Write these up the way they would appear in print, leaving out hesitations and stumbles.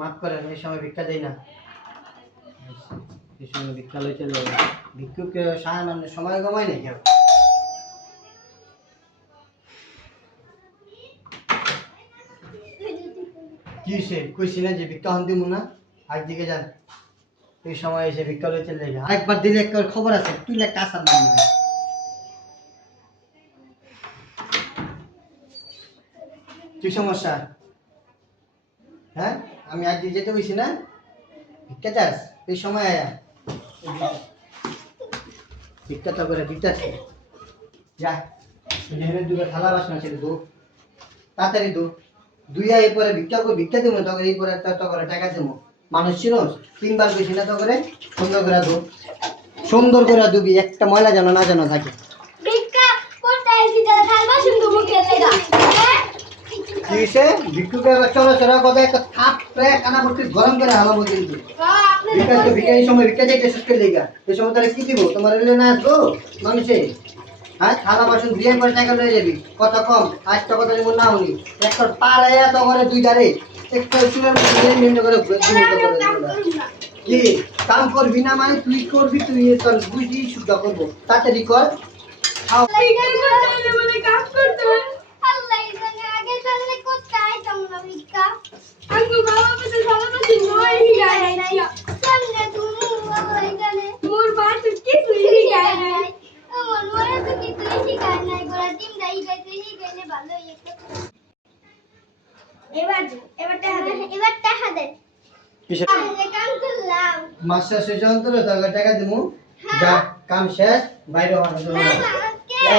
মাফ করেন, এই সময় ভিক্ষা দেই না। এই সময় ভিক্ষা লই চলে যাবে। ভিক্ষুকে সাহায্য সময় কমায় নেই কেউ। কি সে কইছি না যে ভিক্ষা হন দিমু না, আজ দিকে যান। এই সময় এসে ভিক্ষা লই চলে যাবে। আরেকবার দিলে একটা খবর আছে, তুই একটা আসার নাম নেবে। কি সমস্যা? হ্যাঁ, আমি আজ দিয়ে যেতে বলছি না, ভিক্ষা চাস? এই সময় আয়া ভিক্ষা তো করে দিতেছে। যা যেখানে দুটো থালা বাসন আছে দু, তাড়াতাড়ি দু। দুইয়া এরপরে ভিক্ষা করে ভিক্ষা দেবো, তখন এই পরে তো করে টাকা দেবো। মানুষ ছিল তিনবার বেশি না, তো করে সুন্দর করে দু, সুন্দর করে দুবি, একটা ময়লা যেন না যেন থাকে। ভিক্ষুকে চলো চলো কথা একটা থাপ কানা ভর্তি গরম করে হালাম কিন্তু। ভিক্ষা তো ভিক্ষা এই সময় ভিক্ষা চাইতে শেষ করে লেগা, এই সময় তাহলে কি দিব তোমার এলে না আসবো মানুষে? হ্যাঁ, থালা বাসন দিয়ে পরে টাকা লয়ে যাবি, কত কম আজটা কথা যেমন না হলি একটা পাড়াইয়া তো করে দুই ধারে একটা চুলের মধ্যে নিম্ন করে কি কাম করবি না, মানে তুই করবি, তুই তোর বুঝি শুদ্ধ করবো, তাড়াতাড়ি কর। মাস শেষে যন্ত্র টাকা দিমু, যা কাম শেষ বাইরে হওয়ার জন্য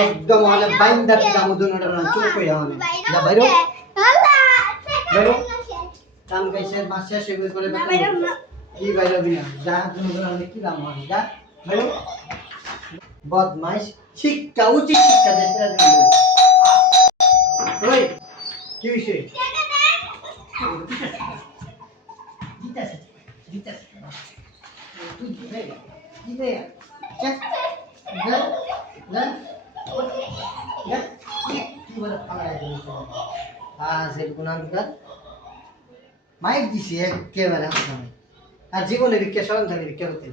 একদম অনেক বাইন্দার দাম দুনোটা না চুপ কই হওয়া যা বাইরে বাইরে কাম গাইছে মাস শেষ হয়ে করে কি বাইরে হবি না, যা দুনোটা আমি কি দাম হয় যা বাইরে। বদমাইশ শিক্ষা উচিত শিক্ষা দেশটা দিল। ওই কি বিষয় দিতাছে দিতাছে তুই দিবে দিবে যা যা যা যা কি বলে পালায় দিছে। সে গুনাহগার মাইক দিছি একেবারে হাসনা, আর জীবনে ভিক্ষা স্মরণ থাকে ভিক্ষা করতে।